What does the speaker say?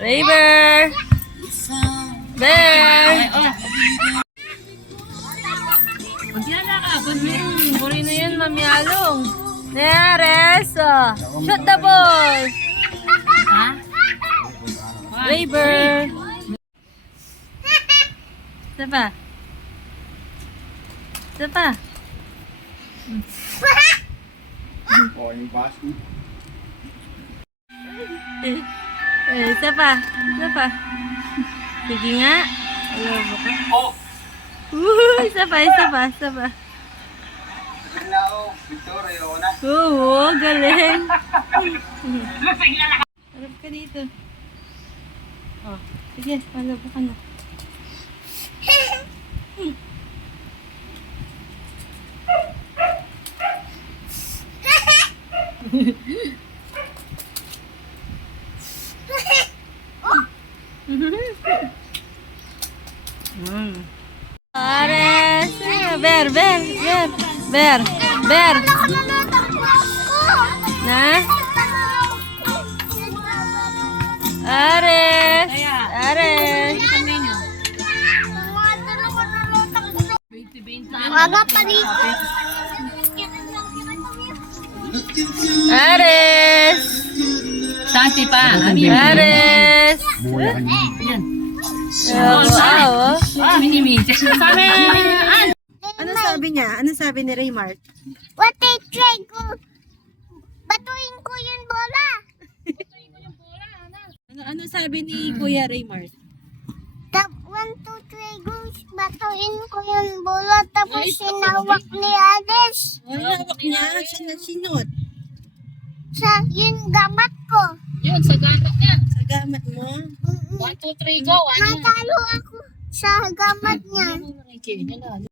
Raver! Bear! Buri na yun, Mami Along. Neres! Shoot the ball! Raver! Isa pa? Isa pa? Isa pa? Isa pa? Sige nga. Ayaw mo ka. Isa pa, isa pa, isa pa. Oo, galing. Harap ka dito. Oh, sige, palabo ka na. Ares! Bear, bear, bear, bear, bear. Na? Ares! Ares! Wala pa rin. Ares! Sati pa. Ares! Yan. Wow! Sabi, Ano sabi niya? Ano sabi ni Raymart? What I try ko. Batuin ko yung bola. Ano sabi ni Kuya Raymart? Tap 1, 2, 3 goes. Batuin ko yung bola. Tapos sinawak ni Ades. Hawak niya. Siya na sinot. Sa yung gamat ko. yun, sa gamit niya. Sa gamit mo. 1, 2, 3, go. Ano? Natalo ako sa gamat niya. Ano?